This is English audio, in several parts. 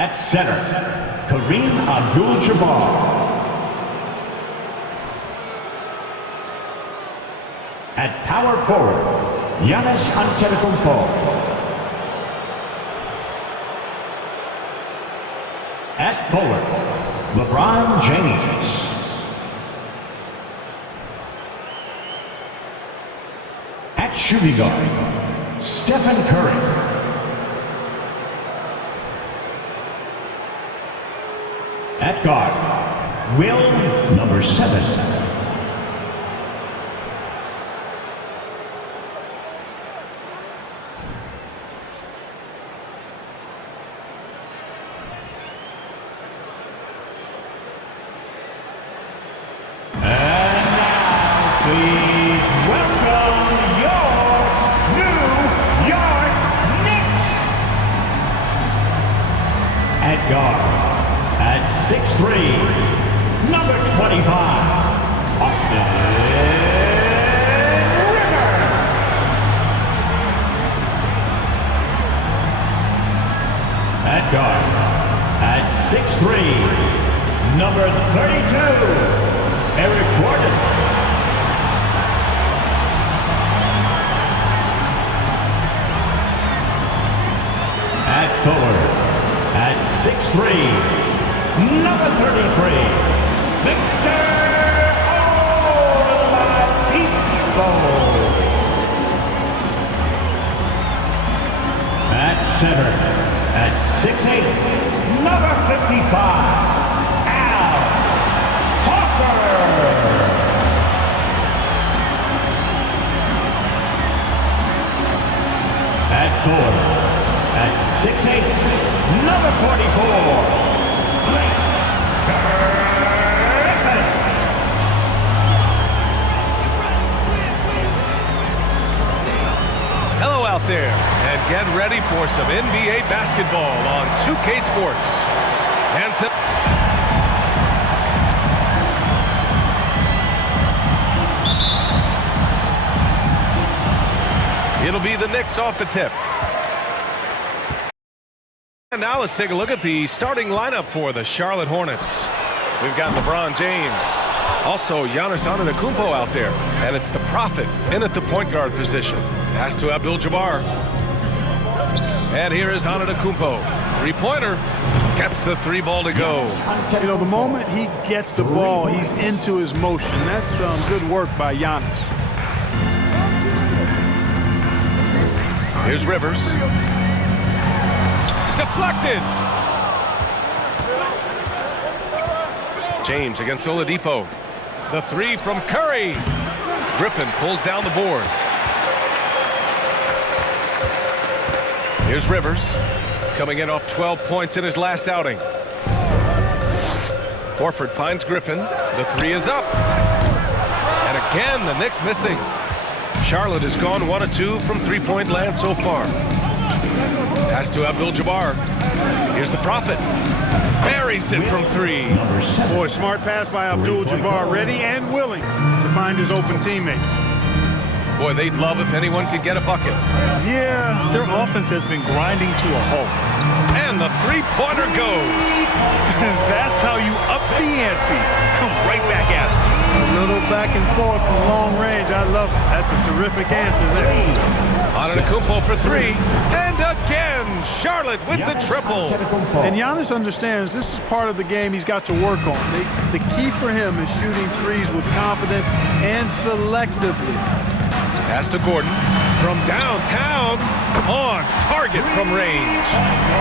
At center, Kareem Abdul-Jabbar. At power forward, Giannis Antetokounmpo. At forward, LeBron James. At shooting guard, Stephen Curry. At guard, Will number 7. And now, please welcome your New York Knicks. At guard, at 6'3", number 25, Austin Rivers. At guard, at 6'3", number 32, Eric Gordon. At forward, at 6'3", number 33, Victor Oladipo. At center, at 6'8", number 55, Al Horford. At forward, at 6'8", number 44, Hello out there, and get ready for some NBA basketball on 2K Sports. And it'll be the Knicks off the tip. And now let's take a look at the starting lineup for the Charlotte Hornets. We've got LeBron James. Also, Giannis Antetokounmpo out there. And it's the Prophet in at the point guard position. Pass to Abdul-Jabbar. And here is Antetokounmpo. Three-pointer. Gets the three ball to go. You know, the moment he gets the ball, he's into his motion. That's good work by Giannis. Here's Rivers. Deflected. James against Oladipo. The three from Curry. Griffin pulls down the board. Here's Rivers, coming in off 12 points in his last outing. Horford finds Griffin. The three is up. And again, the Knicks missing. Charlotte has gone 1 of 2 from three-point land so far. Pass to Abdul-Jabbar. Here's the Prophet. Buries it from 3. Boy, smart pass by Abdul-Jabbar, ready and willing to find his open teammates. Boy, they'd love if anyone could get a bucket. Yeah, their offense has been grinding to a halt. And the three-pointer goes. That's how you up the ante. Come right back at it. A little back and forth from long range. I love it. That's a terrific answer there. Antetokounmpo for 3. And again, Charlotte with the triple. And Giannis understands this is part of the game he's got to work on. The key for him is shooting threes with confidence and selectively. Pass to Gordon from downtown. On target from range.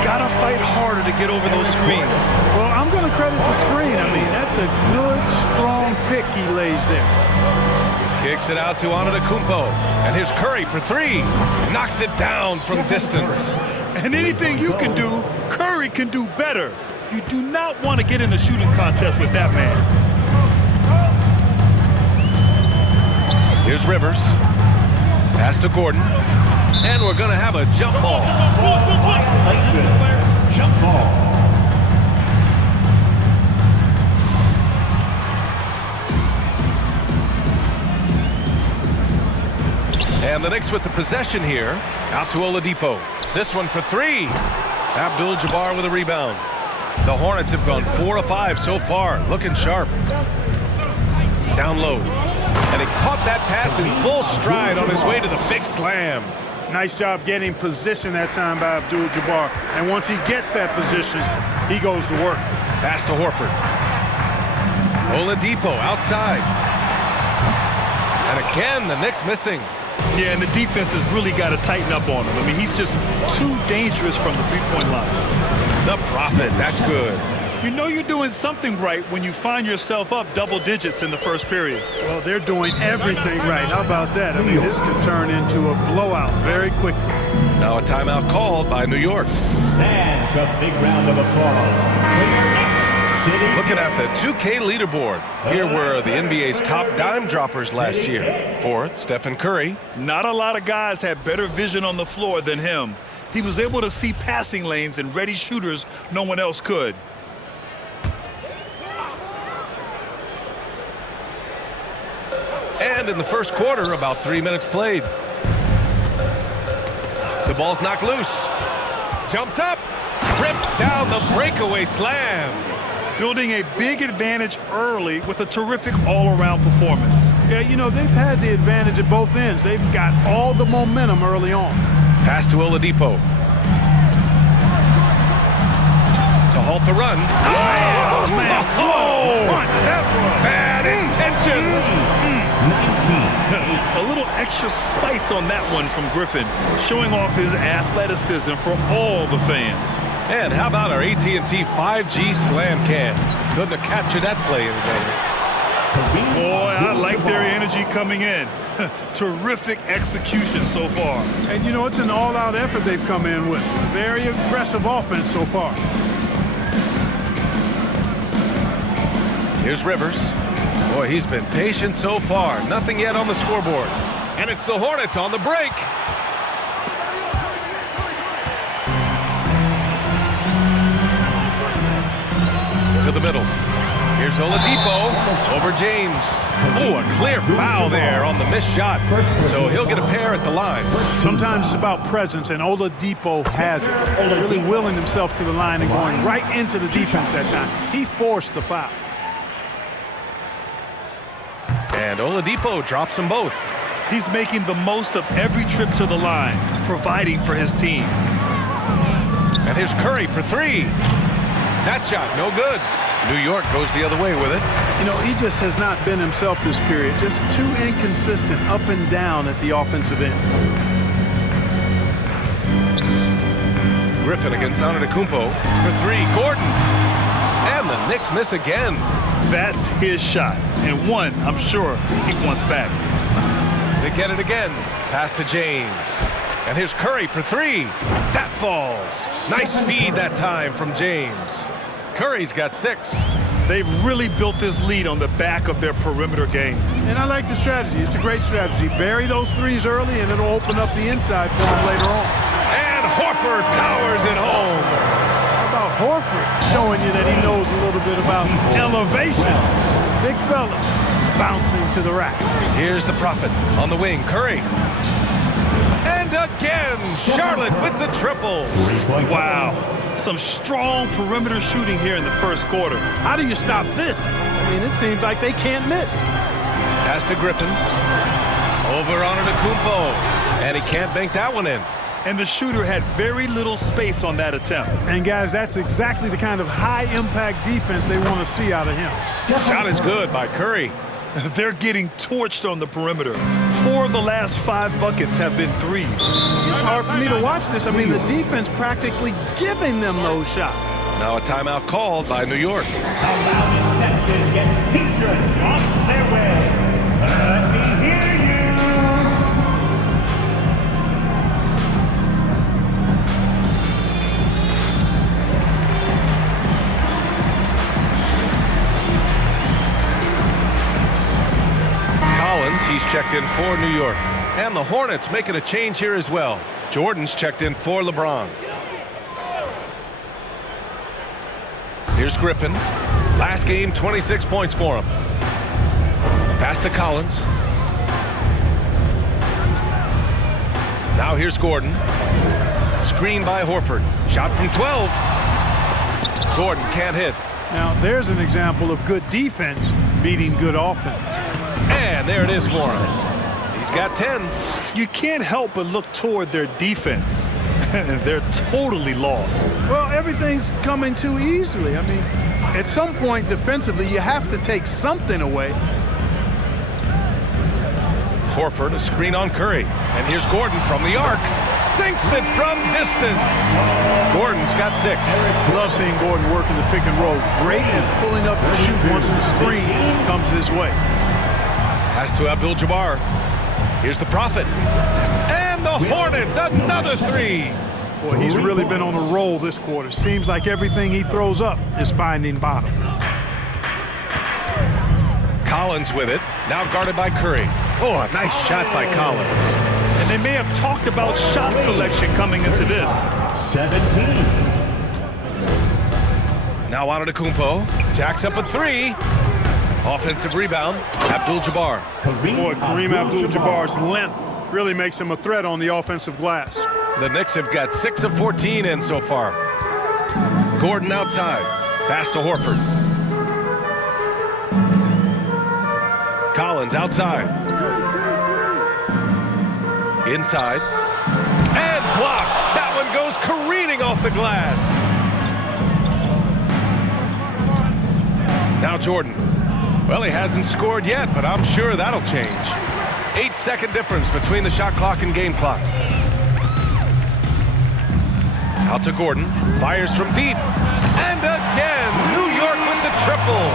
Gotta fight harder to get over those screens. Well, I'm going to credit the screen. I mean, that's a good, strong pick he lays there. Kicks it out to Antetokounmpo. And here's Curry for 3. Knocks it down from distance. And anything you can do, Curry can do better. You do not want to get in a shooting contest with that man. Here's Rivers. Pass to Gordon. And we're going to have a jump ball. Jump ball. And the Knicks with the possession here. Out to Oladipo. This one for 3. Abdul-Jabbar with a rebound. The Hornets have gone 4 of 5 so far, looking sharp. Down low. And he caught that pass in full stride on his way to the big slam. Nice job getting position that time by Abdul-Jabbar. And once he gets that position, he goes to work. Pass to Horford. Oladipo outside. And again, the Knicks missing. Yeah, and the defense has really got to tighten up on him. I mean, he's just too dangerous from the three-point line. The Prophet, that's good. You know you're doing something right when you find yourself up double digits in the first period. Well, they're doing everything right. How about that? I mean, this could turn into a blowout very quickly. Now a timeout called by New York. That's a big round of applause for your Knicks City. Looking at the 2K leaderboard, here were the NBA's top dime droppers last year. Fourth, Stephen Curry. Not a lot of guys had better vision on the floor than him. He was able to see passing lanes and ready shooters no one else could. And in the first quarter, about 3 minutes played. The ball's knocked loose. Jumps up. Rips down the breakaway slam. Building a big advantage early with a terrific all-around performance. Yeah, you know, they've had the advantage at both ends. They've got all the momentum early on. Pass to Oladipo. To halt the run. Oh, man. Oh! Punch, that was. Bad intentions. 19. A little extra spice on that one from Griffin, showing off his athleticism for all the fans. And how about our AT&T 5G slam cam? Couldn't have captured that play any better. Boy, I like their energy coming in. Terrific execution so far. And, you know, it's an all-out effort they've come in with. Very aggressive offense so far. Here's Rivers. Boy, he's been patient so far. Nothing yet on the scoreboard. And it's the Hornets on the break. To the middle. Here's Oladipo over James. Oh, a clear foul there on the missed shot. So he'll get a pair at the line. Sometimes it's about presence, and Oladipo has it. Really willing himself to the line and going right into the defense that time. He forced the foul. And Oladipo drops them both. He's making the most of every trip to the line, providing for his team. And here's Curry for three. That shot, no good. New York goes the other way with it. You know, he just has not been himself this period. Just too inconsistent up and down at the offensive end. Griffin against Antetokounmpo for three. Gordon. And the Knicks miss again. That's his shot, and one I'm sure he wants back. They get it again. Pass to James. And here's Curry for three. That falls. Nice feed that time from James. Curry's got 6. They've really built this lead on the back of their perimeter game. And I like the strategy. It's a great strategy. Bury those threes early, and it'll open up the inside for them later on. And Horford powers it home. How about Horford showing you that he knows a little bit about elevation? Big fella bouncing to the rack. Here's the Prophet on the wing. Curry. And again, Charlotte with the triple. Wow. Some strong perimeter shooting here in the first quarter. How do you stop this? I mean, it seems like they can't miss. Pass to Griffin. Over on Antetokounmpo. And he can't bank that one in. And the shooter had very little space on that attempt. And, guys, that's exactly the kind of high-impact defense they want to see out of him. Shot is good by Curry. They're getting torched on the perimeter. 4 of the last 5 buckets have been threes. It's hard for me to watch this. I mean, the defense practically giving them those shots. Now a timeout called by New York. The loudest section gets featured on their way. Let me hear you. Collins, he's checked in for New York. And the Hornets making a change here as well. Jordan's checked in for LeBron. Here's Griffin. Last game, 26 points for him. Pass to Collins. Now here's Gordon. Screen by Horford. Shot from 12. Gordon can't hit. Now, there's an example of good defense beating good offense. And there it is for him. He's got 10. You can't help but look toward their defense. They're totally lost. Well, everything's coming too easily. I mean, at some point defensively, you have to take something away. Horford, a screen on Curry. And here's Gordon from the arc. Sinks it from distance. Gordon's got 6. Love seeing Gordon work in the pick and roll. Great at pulling up to shoot once the screen comes his way. Pass to Abdul-Jabbar. Here's the Prophet. And the Hornets, another 3. Boy, he's really been on a roll this quarter. Seems like everything he throws up is finding bottom. Collins with it. Now guarded by Curry. Oh, a nice shot by Collins. And they may have talked about shot selection coming into this. 17. Now Antetokounmpo. Jacks up a 3. Offensive rebound. Abdul-Jabbar. Boy, Kareem Abdul-Jabbar's length really makes him a threat on the offensive glass. The Knicks have got 6 of 14 in so far. Gordon outside. Pass to Horford. Collins outside. Inside. And blocked. That one goes careening off the glass. Now Jordan. Well, he hasn't scored yet, but I'm sure that'll change. 8-second difference between the shot clock and game clock. Out to Gordon. Fires from deep. And again, New York with the triple.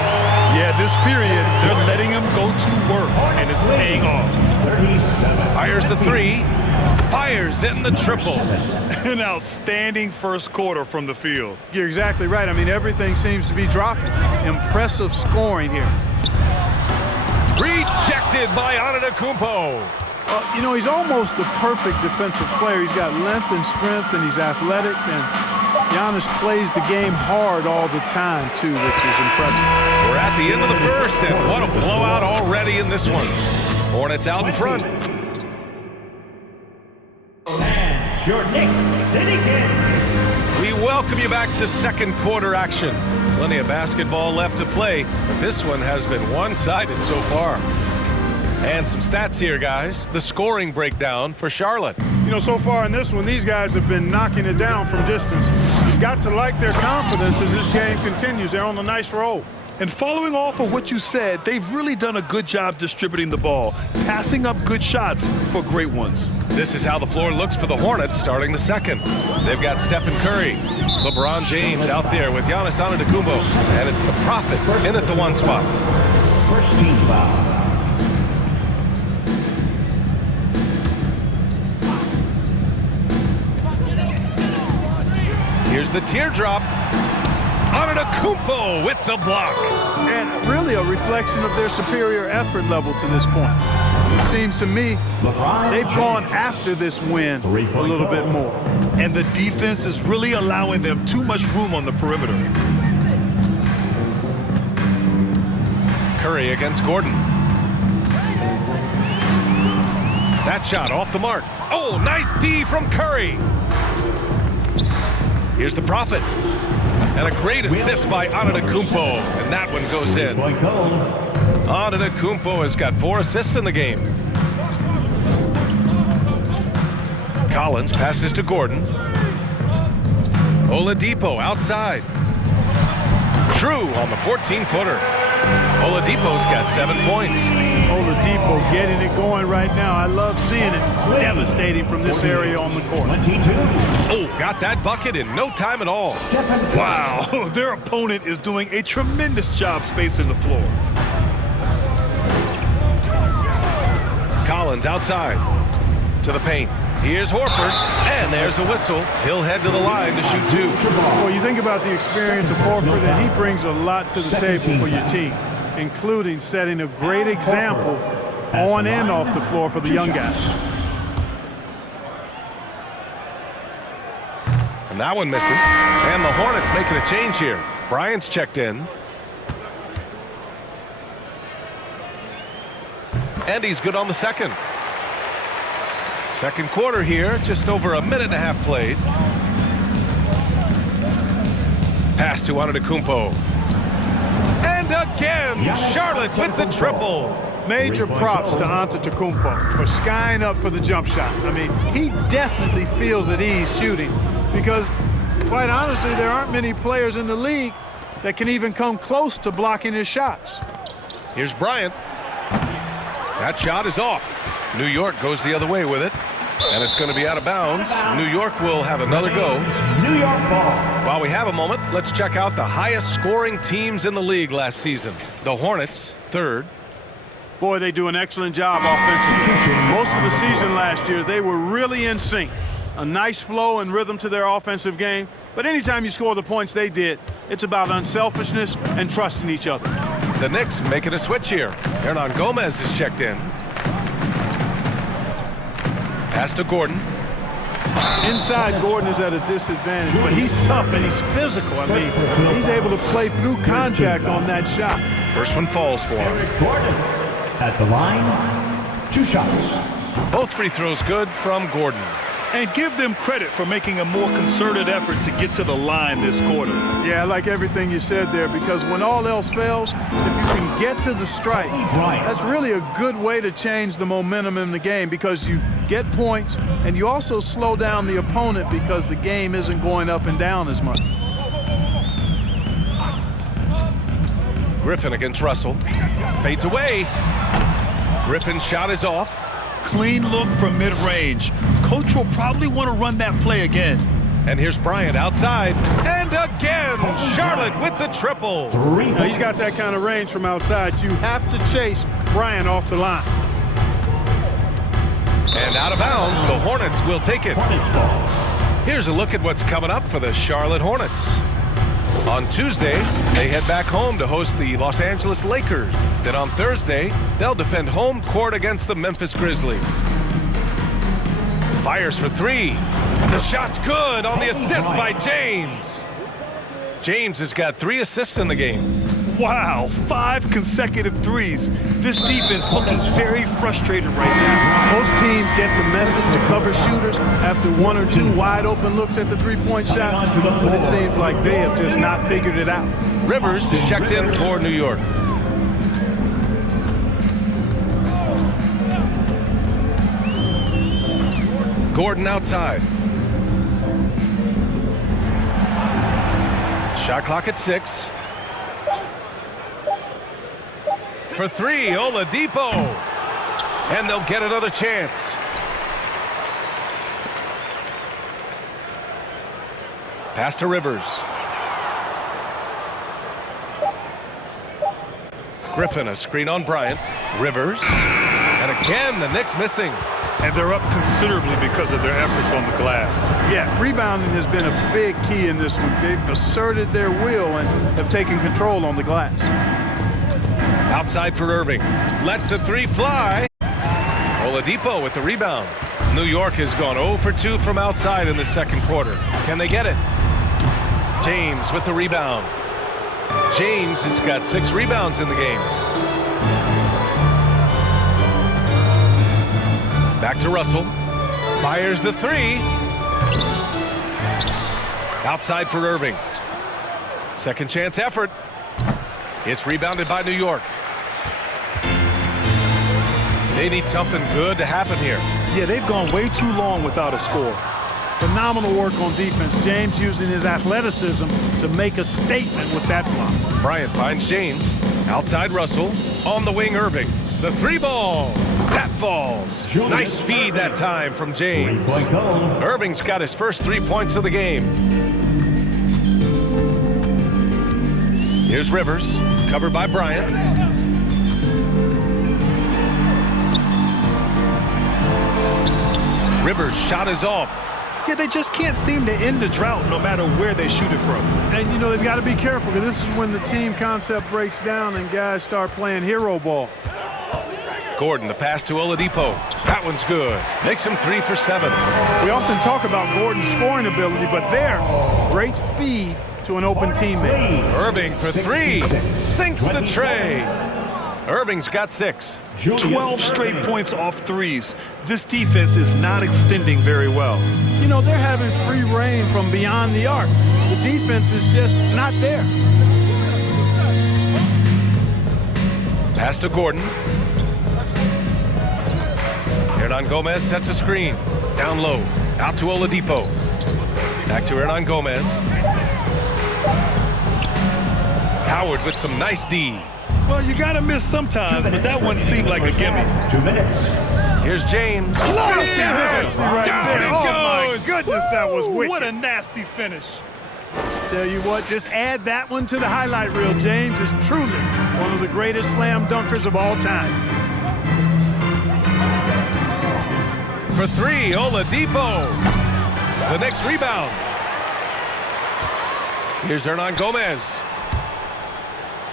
Yeah, this period, they're letting him go to work, and it's paying off. 37. Fires the 3. Fires in the triple. An outstanding first quarter from the field. You're exactly right. I mean, everything seems to be dropping. Impressive scoring here. Rejected by Antetokounmpo. You know, he's almost the perfect defensive player. He's got length and strength, and he's athletic. And Giannis plays the game hard all the time, too, which is impressive. We're at the end of the first, and what a blowout already in this one. Hornets out in front. And your Knicks City Kings. We welcome you back to second quarter action. Plenty of basketball left to play, but this one has been one-sided so far. And some stats here, guys. The scoring breakdown for Charlotte. You know, so far in this one, these guys have been knocking it down from distance. You've got to like their confidence as this game continues. They're on a nice roll. And following off of what you said, they've really done a good job distributing the ball, passing up good shots for great ones. This is how the floor looks for the Hornets starting the second. They've got Stephen Curry, LeBron James out there with Giannis Antetokounmpo, and it's the Prophet in at the 1 spot. First team foul. Here's the teardrop. Antetokounmpo with the block. And really a reflection of their superior effort level to this point. It seems to me they've gone after this win a little bit more. And the defense is really allowing them too much room on the perimeter. Curry against Gordon. That shot off the mark. Oh, nice D from Curry. Here's the Prophet. And a great assist by Antetokounmpo. And that one goes in. Antetokounmpo has got 4 assists in the game. Collins passes to Gordon. Oladipo outside. True on the 14-footer. Oladipo's got 7 points. Oladipo getting it going right now. I love seeing it. Devastating from this area on the court. 22. Oh, got that bucket in no time at all. Wow, their opponent is doing a tremendous job spacing the floor. Collins outside to the paint. Here's Horford, and there's a whistle. He'll head to the line to shoot 2. Well, you think about the experience of Horford, and he brings a lot to the table for your team, including setting a great example on and off the floor for the young guys. And that one misses. And the Hornets making a change here. Bryant's checked in. And he's good on the second. Second quarter here, just over a minute and a half played. Pass Pass to Antetokounmpo. And again, Charlotte with the triple. Major props to Antetokounmpo for skying up for the jump shot. I mean, he definitely feels at ease shooting because, quite honestly, there aren't many players in the league that can even come close to blocking his shots. Here's Bryant. That shot is off. New York goes the other way with it, and it's going to be out of bounds. New York will have another go. New York ball. While we have a moment, let's check out the highest scoring teams in the league last season. The Hornets, third. Boy, they do an excellent job offensively. Most of the season last year, they were really in sync. A nice flow and rhythm to their offensive game. But anytime you score the points they did, it's about unselfishness and trusting each other. The Knicks making a switch here. Hernan Gomez is checked in. Pass to Gordon. Inside, Gordon is at a disadvantage, but he's tough and he's physical. I mean, he's able to play through contact on that shot. First one falls for him. Gordon at the line. 2 shots. Both free throws good from Gordon. And give them credit for making a more concerted effort to get to the line this quarter. Yeah, I like everything you said there because when all else fails, if you can get to the strike, that's really a good way to change the momentum in the game because you get points and you also slow down the opponent because the game isn't going up and down as much. Griffin against Russell. Fades away. Griffin's shot is off. Clean look from mid-range. Coach will probably want to run that play again. And here's Bryant outside. And again, Charlotte with the triple. Now, he's got that kind of range from outside. You have to chase Bryant off the line. And out of bounds, the Hornets will take it. Here's a look at what's coming up for the Charlotte Hornets. On Tuesday, they head back home to host the Los Angeles Lakers. Then on Thursday, they'll defend home court against the Memphis Grizzlies. Fires for 3. The shot's good on the assist by James. James has got 3 assists in the game. Wow, 5 consecutive threes. This defense looking very frustrated right now. Most teams get the message to cover shooters after 1 or 2 wide open looks at the three-point shot, but it seems like they have just not figured it out. Rivers is checked in for New York. Gordon outside. Shot clock at 6. For 3, Oladipo. And they'll get another chance. Pass to Rivers. Griffin, a screen on Bryant. Rivers. And again, the Knicks missing. And they're up considerably because of their efforts on the glass. Yeah, rebounding has been a big key in this one. They've asserted their will and have taken control on the glass. Outside for Irving. Lets the 3 fly. Oladipo with the rebound. New York has gone 0 for 2 from outside in the second quarter. Can they get it? James with the rebound. James has got 6 rebounds in the game. Back to Russell. Fires the 3. Outside for Irving. Second chance effort. It's rebounded by New York. They need something good to happen here. Yeah, they've gone way too long without a score. Phenomenal work on defense. James using his athleticism to make a statement with that block. Bryant finds James. Outside Russell. On the wing, Irving. The 3 ball. That falls. Nice feed that time from James. Irving's got his first 3 points of the game. Here's Rivers. Covered by Bryant. Rivers' shot is off. Yeah, they just can't seem to end the drought no matter where they shoot it from. And, you know, they've got to be careful because this is when the team concept breaks down and guys start playing hero ball. Gordon, the pass to Oladipo. That one's good. Makes him 3 for 7. We often talk about Gordon's scoring ability, but there, great feed to an open teammate. Irving for 3. Sinks the tray. Irving's got 6. 12 straight points off threes. This defense is not extending very well. You know, they're having free reign from beyond the arc. The defense is just not there. Pass to Gordon. Hernan Gomez sets a screen. Down low. Out to Oladipo. Back to Hernan Gomez. Howard with some nice D. Well, you got to miss sometimes, but that one seemed like a gimme. 2 minutes. Here's James. Nasty right Down there. it Oh, my goes. goodness, that was wicked. What a nasty finish. Tell you what, just add that one to the highlight reel. James is truly one of the greatest slam dunkers of all time. For three, Oladipo. The Knicks rebound. Here's Hernan Gomez.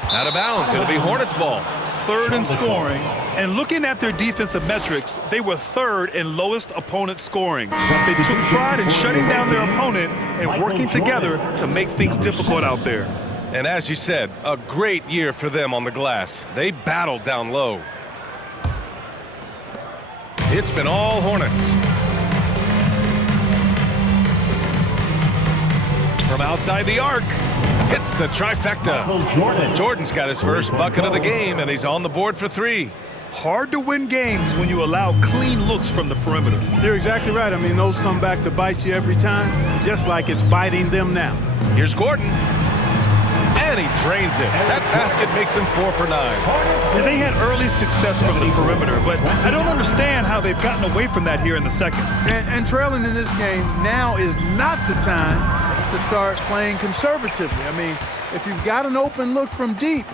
Out of bounds. It'll be Hornets ball. Third in scoring, and looking at their defensive metrics, they were third in lowest opponent scoring. They took pride in shutting down their opponent and working together to make things difficult out there. And as you said, a great year for them on the glass. They battled down low. It's been all Hornets. From outside the arc, hits the trifecta. Jordan's got his first bucket of the game, and he's on the board for three. Hard to win games when you allow clean looks from the perimeter. You're exactly right. I mean, those come back to bite you every time, just like it's biting them now. Here's Gordon. And he drains it. That basket makes him 4 for 9. Yeah, they had early success from the perimeter, but I don't understand how they've gotten away from that here in the second. And trailing in this game, now is not the time to start playing conservatively. I mean, if you've got an open look from deep,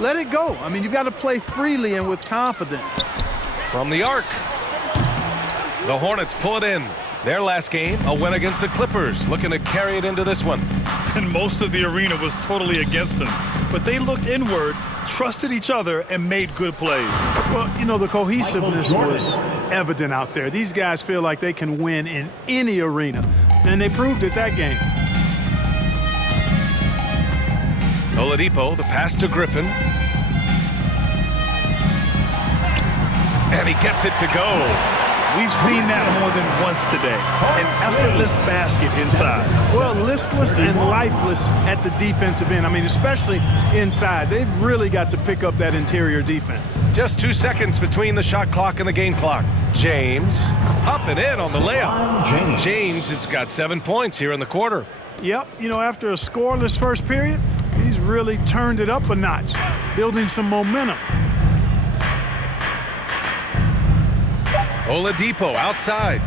let it go. I mean, you've got to play freely and with confidence. From the arc, the Hornets pull it in. Their last game, a win against the Clippers, looking to carry it into this one. And most of the arena was totally against them. But they looked inward, trusted each other, and made good plays. Well, you know, the cohesiveness was evident out there. These guys feel like they can win in any arena, and they proved it that game. Oladipo, the pass to Griffin. And he gets it to go. We've seen that more than once today. An effortless basket inside. Well, listless and lifeless at the defensive end. I mean, especially inside. They've really got to pick up that interior defense. Just 2 seconds between the shot clock and the game clock. James, up and in on the layup. James has got 7 points here in the quarter. Yep, you know, after a scoreless first period, he's really turned it up a notch, building some momentum. Oladipo outside.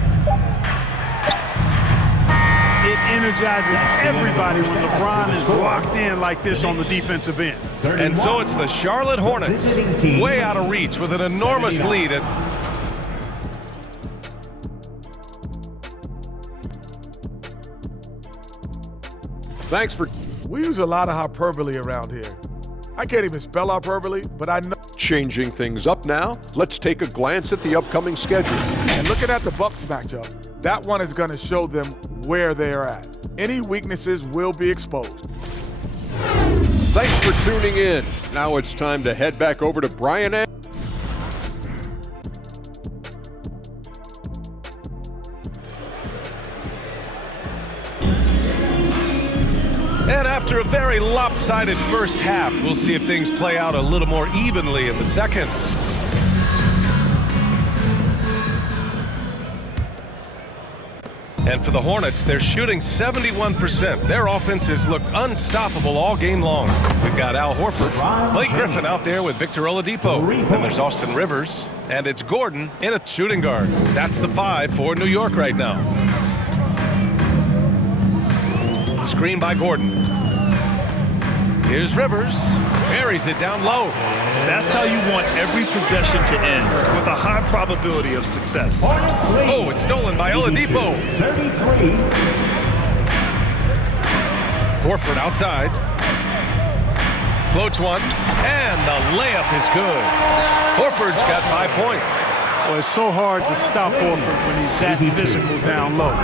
It energizes everybody when LeBron is locked in like this on the defensive end. And so it's the Charlotte Hornets, way out of reach with an enormous lead. Thanks for... We use a lot of hyperbole around here. I can't even spell hyperbole, but I know... Changing things up now, let's take a glance at the upcoming schedule. And looking at the Bucks matchup, that one is going to show them where they're at. Any weaknesses will be exposed. Thanks for tuning in. Now it's time to head back over to Brian and... And after a very lopsided first half, we'll see if things play out a little more evenly in the second. And for the Hornets, they're shooting 71%. Their offense has looked unstoppable all game long. We've got Al Horford, Blake Griffin out there with Victor Oladipo. Then there's Austin Rivers, and it's Gordon in a shooting guard. That's the 5 for New York right now. Screen by Gordon. Here's Rivers. Buries it down low. That's how you want every possession to end, with a high probability of success. Oh, it's stolen by Oladipo. 33. Horford outside. Floats one, and the layup is good. Horford's got 5 points. Well, it's so hard to stop Horford when he's that physical down low.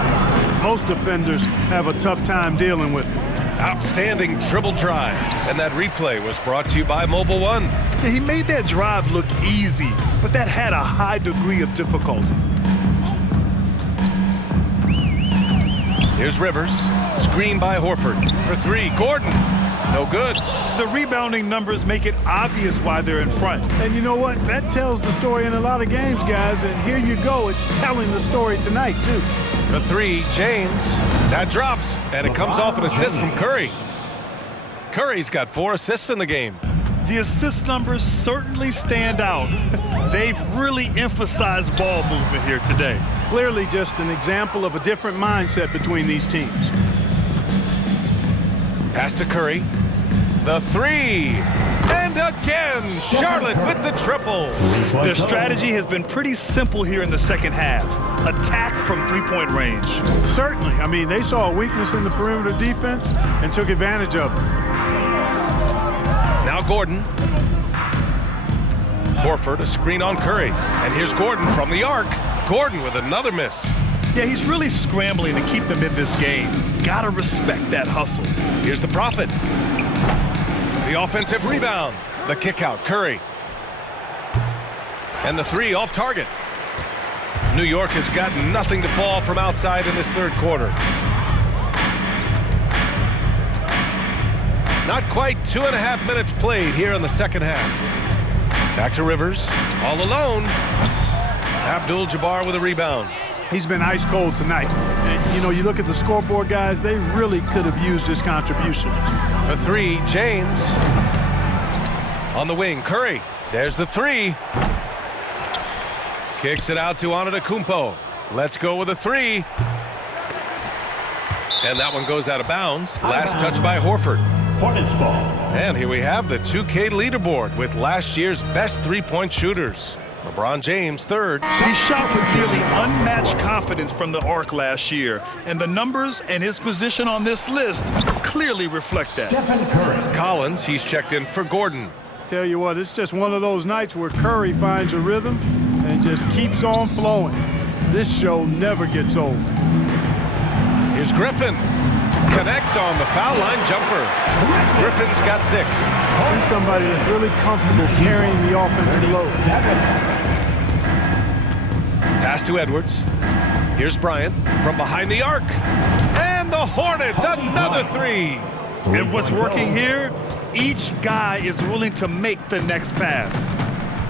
Most defenders have a tough time dealing with it. Outstanding dribble drive. And that replay was brought to you by Mobile One. He made that drive look easy, but that had a high degree of difficulty. Here's Rivers. Screen by Horford. For three, Gordon. No good. The rebounding numbers make it obvious why they're in front. And you know what? That tells the story in a lot of games, guys. And here you go. It's telling the story tonight, too. For three, James. That drops, and it comes off an assist from Curry. Curry's got 4 assists in the game. The assist numbers certainly stand out. They've really emphasized ball movement here today. Clearly just an example of a different mindset between these teams. Pass to Curry. The three. And again, Charlotte with the triple. Their strategy has been pretty simple here in the second half. Attack from three-point range. Certainly. I mean, they saw a weakness in the perimeter defense and took advantage of it. Now Gordon. Horford, a screen on Curry. And here's Gordon from the arc. Gordon with another miss. Yeah, he's really scrambling to keep them in this game. Gotta respect that hustle. Here's the Prophet. The offensive rebound. The kick out, Curry. And the three off target. New York has got nothing to fall from outside in this third quarter. Not quite 2.5 minutes played here in the second half. Back to Rivers, all alone. Abdul-Jabbar with a rebound. He's been ice cold tonight. And, you know, you look at the scoreboard, guys, they really could have used his contributions. For three, James. On the wing, Curry. There's the three. Kicks it out to Antetokounmpo. Let's go with a three. And that one goes out of bounds. Last touch by Horford. Hornets ball. And here we have the 2K leaderboard with last year's best three-point shooters. LeBron James, third. He shot with nearly unmatched confidence from the arc last year, and the numbers and his position on this list clearly reflect that. Stephen Curry. Collins, he's checked in for Gordon. Tell you what, it's just one of those nights where Curry finds a rhythm and just keeps on flowing. This show never gets old. Here's Griffin. Connects on the foul line jumper. Griffin's got 6. He's somebody that's really comfortable carrying the offensive load. Pass to Edwards. Here's Bryant from behind the arc. And the Hornets, another three. And what's working here, each guy is willing to make the next pass.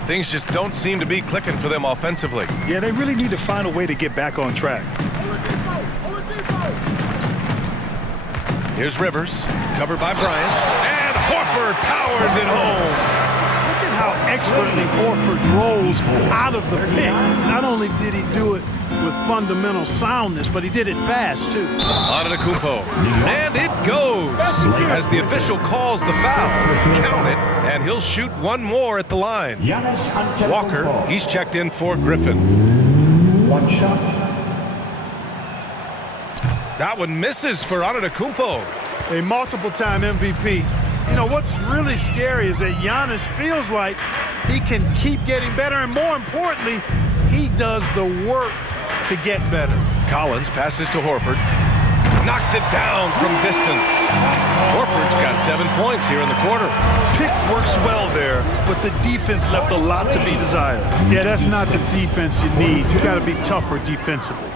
Things just don't seem to be clicking for them offensively. Yeah, they really need to find a way to get back on track. Here's Rivers, covered by Bryant. And Horford powers it home. Look at how expertly Horford rolls out of the pick. Not only did he do it with fundamental soundness, but he did it fast, too. Antetokounmpo. And it goes. As the official calls the foul. Count it, and he'll shoot one more at the line. Walker, he's checked in for Griffin. One shot. That one misses for Antetokounmpo. A multiple-time MVP. You know, what's really scary is that Giannis feels like he can keep getting better, and more importantly, he does the work to get better. Collins passes to Horford. Knocks it down from distance. Horford's got 7 points here in the quarter. Pick works well there, but the defense left a lot to be desired. Yeah, that's not the defense you need. You got to be tougher defensively.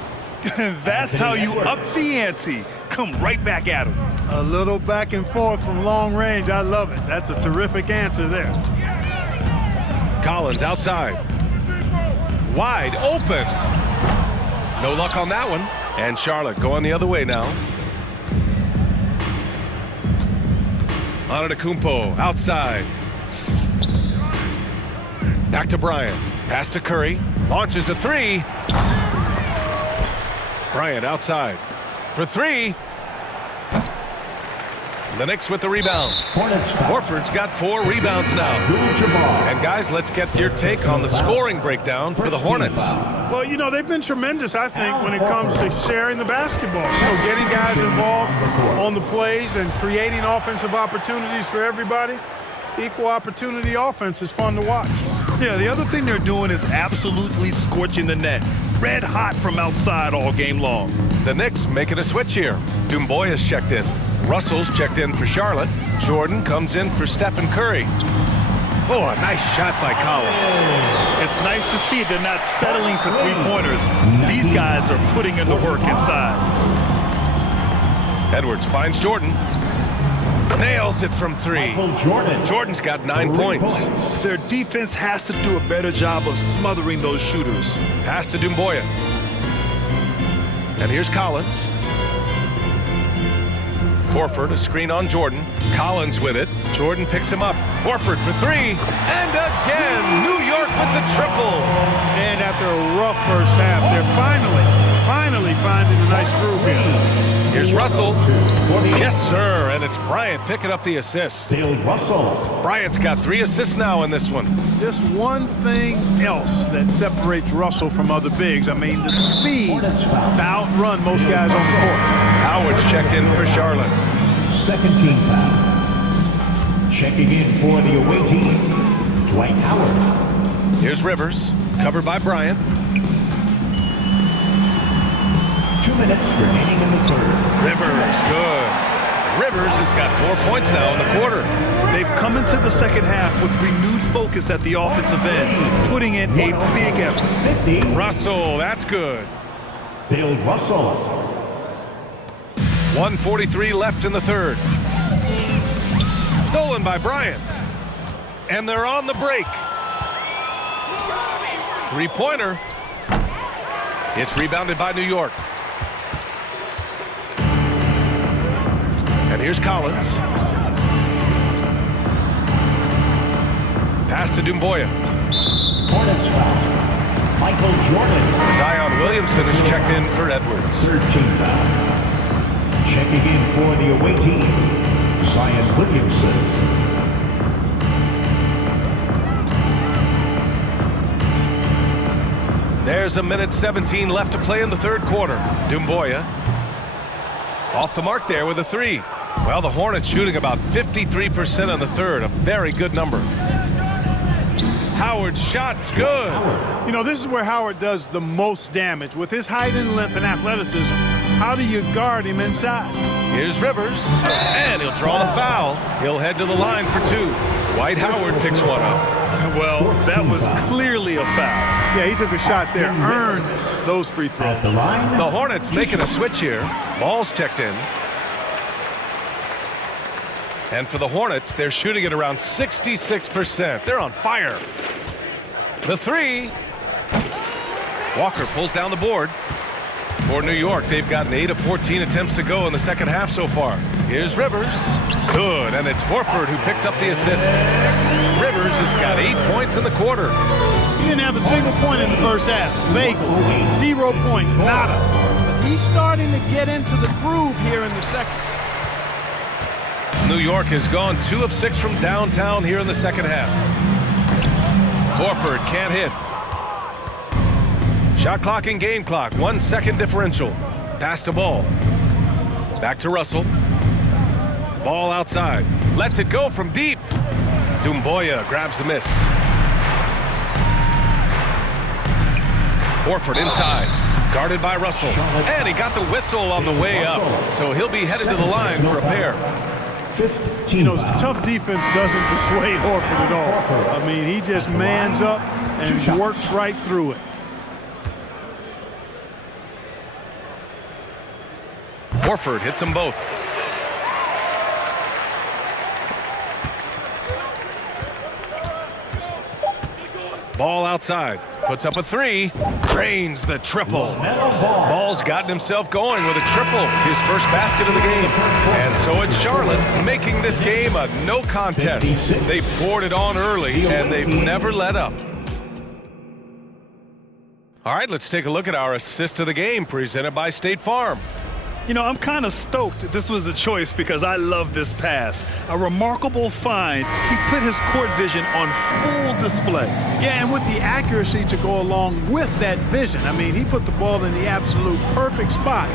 That's how you up the ante. Come right back at him. A little back and forth from long range. I love it. That's a terrific answer there. Collins outside. Wide open. No luck on that one. And Charlotte going the other way now. Antetokounmpo outside. Back to Bryant. Pass to Curry. Launches a three. Bryant outside for three. The Knicks with the rebound. Horford's got 4 rebounds now. And guys, let's get your take on the scoring breakdown for the Hornets. Well, you know, they've been tremendous, I think, when it comes to sharing the basketball. You know, getting guys involved on the plays and creating offensive opportunities for everybody. Equal opportunity offense is fun to watch. Yeah, the other thing they're doing is absolutely scorching the net. Red hot from outside all game long. The Knicks making a switch here. Dumboy is checked in. Russell's checked in for Charlotte. Jordan comes in for Stephen Curry. Oh, a nice shot by Collins. It's nice to see they're not settling for three-pointers. These guys are putting in the work inside. Edwards finds Jordan. Nails it from three. Jordan's got 9 points. Their defense has to do a better job of smothering those shooters. Pass to Doumbouya. And here's Collins. Horford, a screen on Jordan. Collins with it. Jordan picks him up. Horford for three. And again, New York with the triple. And after a rough first half, they're finally finding a nice groove here. Here's Russell. Yes, sir. And it's Bryant picking up the assist. Bryant's got 3 assists now in this one. Just one thing else that separates Russell from other bigs. I mean, the speed to outrun most guys on the court. Howard's checked in for Charlotte. Second team foul. Checking in for the away team, Dwight Howard. Here's Rivers, covered by Bryant. 2 minutes remaining in the third. Rivers, good. Rivers has got 4 points now in the quarter. They've come into the second half with renewed focus at the offensive end, putting in a big effort. 50. Russell, that's good. Bill Russell. 1:43 left in the third. Stolen by Bryant. And they're on the break. 3-pointer. It's rebounded by New York. And here's Collins. Pass to Doumbouya. Hornets foul. Michael Jordan. Zion Williamson is checked in for Edwards. Third team foul. Checking in for the away team, Zion Williamson. There's 1:17 left to play in the third quarter. Doumbouya off the mark there with a 3. Well, the Hornets shooting about 53% on the third, a very good number. Howard's shot's good. You know, this is where Howard does the most damage. With his height and length and athleticism, how do you guard him inside? Here's Rivers, and he'll draw the foul. He'll head to the line for 2. Dwight Howard picks one up. Well, that was clearly a foul. Yeah, he took a shot there, earned those free throws. At the line. The Hornets making a switch here. Ball's checked in. And for the Hornets, they're shooting at around 66%. They're on fire. The 3. Walker pulls down the board. For New York, they've gotten 8 of 14 attempts to go in the second half so far. Here's Rivers. Good, and it's Horford who picks up the assist. Rivers has got 8 points in the quarter. He didn't have a single point in the first half. Bagel, 0 points, nada. But he's starting to get into the groove here in the second. New York has gone 2 of 6 from downtown here in the second half. Horford can't hit. Shot clock and game clock, 1 second differential. Pass to Ball. Back to Russell. Ball outside. Lets it go from deep. Doumbouya grabs the miss. Horford inside. Guarded by Russell. And he got the whistle on the way up. So he'll be headed to the line for a pair. You know, tough defense doesn't dissuade Horford at all. I mean, he just mans up and works right through it. Horford hits them both. Ball outside. Puts up a 3. Drains the triple. Ball's gotten himself going with a triple. His first basket of the game. And so it's Charlotte making this game a no contest. They poured it on early, and they've never let up. All right, let's take a look at our assist of the game presented by State Farm. You know, I'm kind of stoked this was a choice because I love this pass. A remarkable find. He put his court vision on full display. Yeah, and with the accuracy to go along with that vision. I mean, he put the ball in the absolute perfect spot.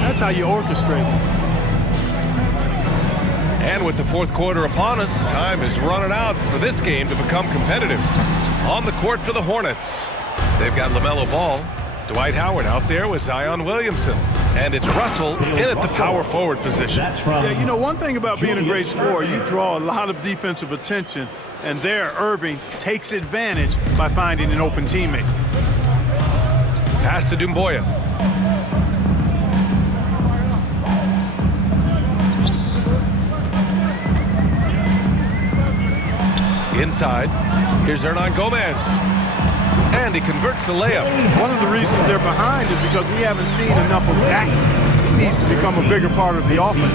That's how you orchestrate it. And with the fourth quarter upon us, time is running out for this game to become competitive. On the court for the Hornets, they've got LaMelo Ball. Dwight Howard out there with Zion Williamson. And it's Russell in at the power forward position. Yeah, you know, one thing about being a great scorer, you draw a lot of defensive attention. And there, Irving takes advantage by finding an open teammate. Pass to Doumbouya. Inside. Here's Hernan Gomez. And he converts the layup. One of the reasons they're behind is because we haven't seen enough of that. He needs to become a bigger part of the offense.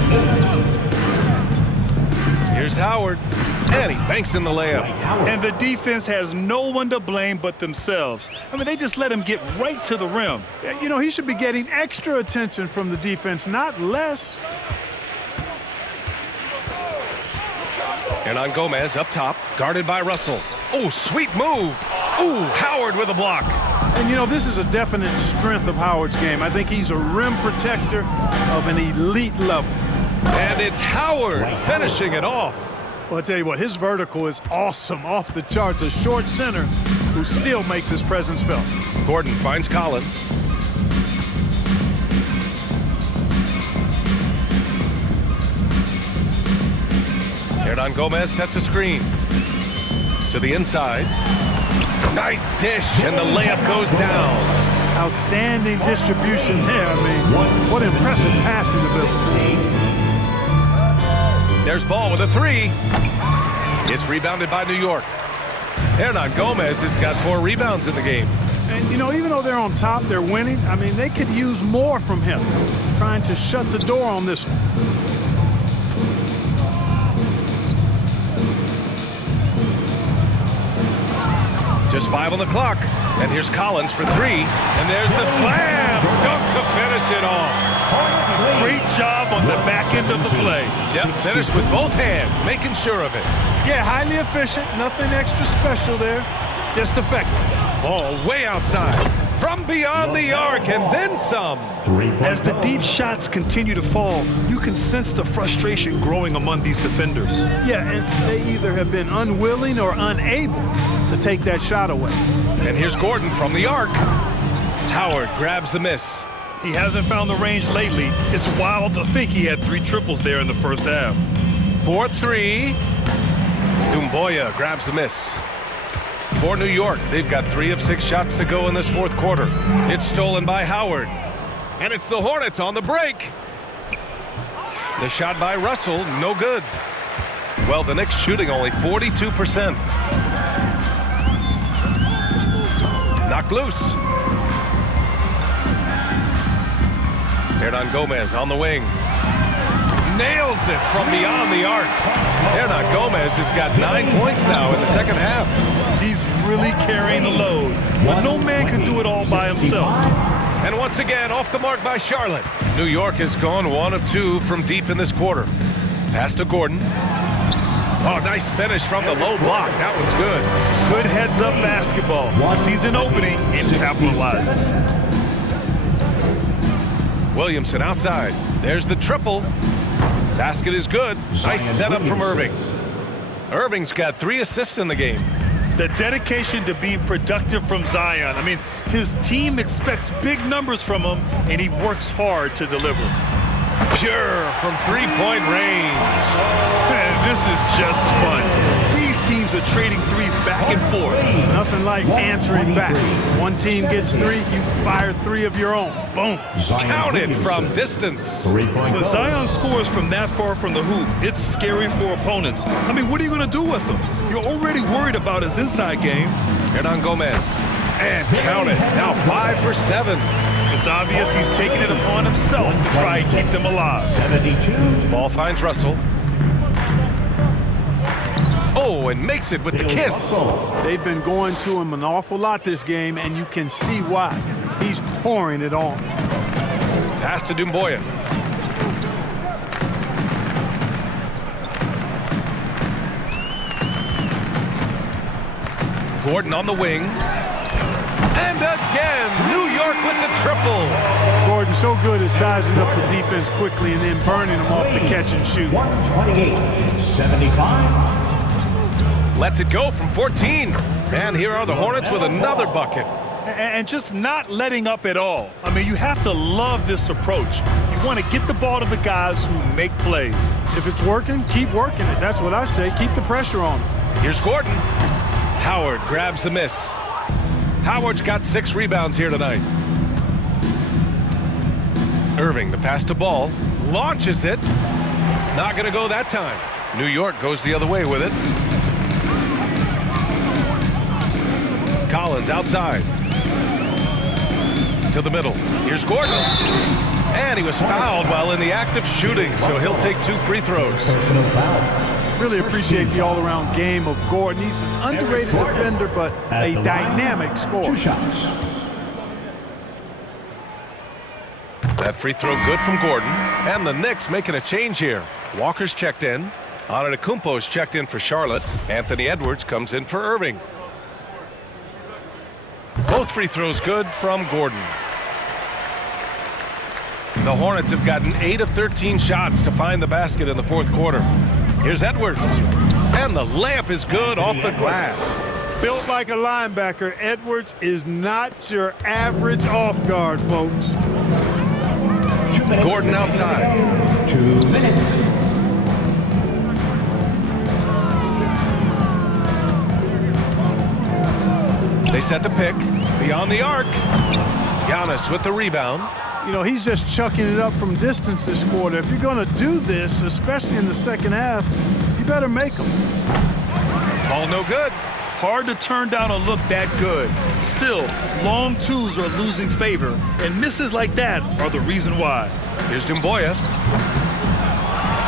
Here's Howard. And he banks in the layup. And the defense has no one to blame but themselves. I mean, they just let him get right to the rim. You know, he should be getting extra attention from the defense, not less. Hernan Gomez up top, guarded by Russell. Oh, sweet move. Oh, Howard with a block. And, you know, this is a definite strength of Howard's game. I think he's a rim protector of an elite level. And it's Howard finishing it off. Well, I'll tell you what, his vertical is awesome, off the charts. A short center who still makes his presence felt. Gordon finds Collins. Hernan Gomez sets a screen. To the inside. Nice dish, and the layup goes down. Outstanding distribution there. I mean, what impressive passing ability. There's Ball with a three. It's rebounded by New York. Hernan Gomez has got 4 rebounds in the game. And, you know, even though they're on top, they're winning. I mean, they could use more from him. Trying to shut the door on this one. Just 5 on the clock. And here's Collins for 3. And there's the slam. Dunk to finish it off. Great job on the back end of the play. Yep, finished with both hands, making sure of it. Yeah, highly efficient. Nothing extra special there. Just effective. Ball way outside. From beyond the arc and then some. As the deep shots continue to fall, you can sense the frustration growing among these defenders. Yeah, and they either have been unwilling or unable to take that shot away. And here's Gordon from the arc. Howard grabs the miss. He hasn't found the range lately. It's wild to think he had 3 triples there in the first half. 4-3. Doumbouya grabs the miss. For New York, they've got 3 of 6 shots to go in this fourth quarter. It's stolen by Howard. And it's the Hornets on the break. The shot by Russell, no good. Well, the Knicks shooting only 42%. Knocked loose. Hernan Gomez on the wing. Nails it from beyond the arc. Hernan Gomez has got 9 points now in the second half. He's really carrying the load, but no man can do it all by himself. And once again, off the mark by Charlotte. New York has gone 1 of 2 from deep in this quarter. Pass to Gordon. Oh, nice finish from the low block. That one's good. Good heads-up basketball. Sees an opening and capitalizes. Williamson outside. There's the triple. Basket is good. Nice setup from Irving. Irving's got 3 assists in the game. The dedication to being productive from Zion. I mean, his team expects big numbers from him, and he works hard to deliver. Pure from 3-point range. Man, this is just fun. These teams are trading threes back and forth. Nothing like answering back. One team gets 3, you fire 3 of your own. Boom. Counted from distance. When Zion scores from that far from the hoop, it's scary for opponents. I mean, what are you going to do with him? You're already worried about his inside game. Hernan Gomez. And counted. Now 5 for 7. It's obvious he's taking it upon himself to try and keep them alive. 72. Ball finds Russell. Oh, and makes it with the kiss. They've been going to him an awful lot this game, and you can see why. He's pouring it on. Pass to Doumbouya. Gordon on the wing. And again, New York with the triple. Gordon so good at sizing up the defense quickly and then burning them off the catch and shoot. 128-75. Lets it go from 14. And here are the Hornets with another bucket. And just not letting up at all. I mean, you have to love this approach. You want to get the ball to the guys who make plays. If it's working, keep working it. That's what I say. Keep the pressure on him. Here's Gordon. Howard grabs the miss. Howard's got 6 rebounds here tonight. Irving, the pass to Ball. Launches it. Not going to go that time. New York goes the other way with it. Collins outside. To the middle. Here's Gordon. And he was fouled while in the act of shooting, so he'll take 2 free throws. Personal foul. Really appreciate the all-around game of Gordon. He's an underrated defender, but a dynamic scorer. 2 shots. That free throw good from Gordon. And the Knicks making a change here. Walker's checked in. Antetokounmpo's checked in for Charlotte. Anthony Edwards comes in for Irving. Both free throws good from Gordon. The Hornets have gotten 8 of 13 shots to find the basket in the 4th quarter. Here's Edwards. And the layup is good off the glass. Built like a linebacker, Edwards is not your average off guard, folks. 2 minutes. Gordon outside. 2 minutes. They set the pick. Beyond the arc. Giannis with the rebound. You know, he's just chucking it up from distance this quarter. If you're going to do this, especially in the second half, you better make them. Ball no good. Hard to turn down a look that good. Still, long twos are losing favor, and misses like that are the reason why. Here's Dumboya.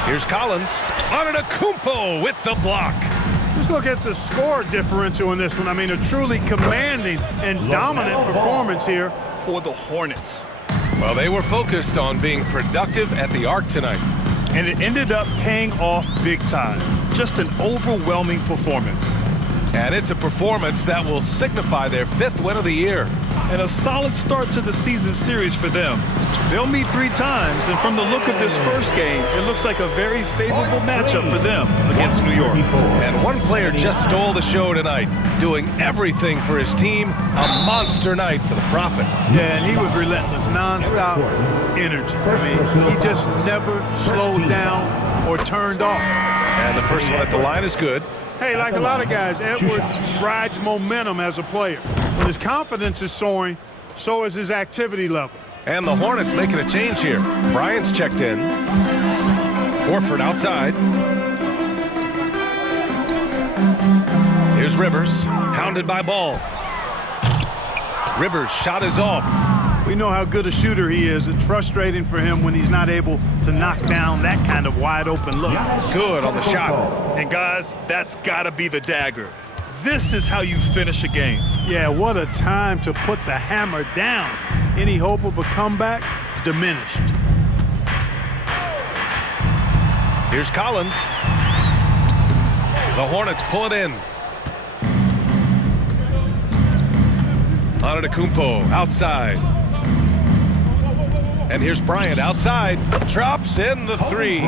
Here's Collins. Antetokounmpo with the block. Just look at the score differential in this one. I mean, a truly commanding and dominant performance here For the Hornets. Well, they were focused on being productive at the arc tonight. And it ended up paying off big time. Just an overwhelming performance. And it's a performance that will signify their 5th win of the year. And a solid start to the season series for them. They'll meet 3 times, and from the look of this first game, it looks like a very favorable matchup for them against New York. And one player just stole the show tonight, doing everything for his team. A monster night for the Prophet. Yeah, and he was relentless, nonstop energy. I mean, he just never slowed down or turned off. And the first one at the line is good. Hey, like a lot of guys, Edwards rides momentum as a player. When his confidence is soaring, so is his activity level. And the Hornets making a change here. Bryant's checked in. Horford outside. Here's Rivers, hounded by Ball. Rivers' shot is off. We know how good a shooter he is. It's frustrating for him when he's not able to knock down that kind of wide open look. Good on the shot. And guys, that's got to be the dagger. This is how you finish a game. Yeah, what a time to put the hammer down. Any hope of a comeback diminished. Here's Collins. The Hornets pull it in. Antetokounmpo outside. And here's Bryant outside. Drops in the 3.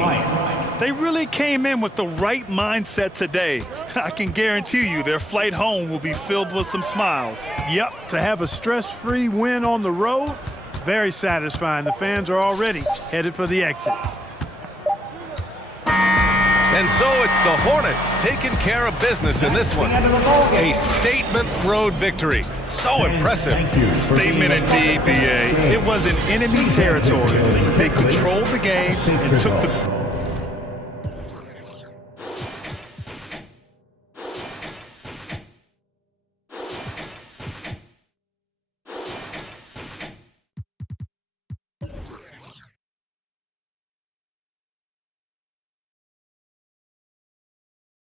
They really came in with the right mindset today. I can guarantee you their flight home will be filled with some smiles. Yep, to have a stress-free win on the road, very satisfying. The fans are already headed for the exits. And so it's the Hornets taking care of business in this one. A statement road victory. So impressive. Statement indeed, BA. It was in enemy territory. They controlled the game and took the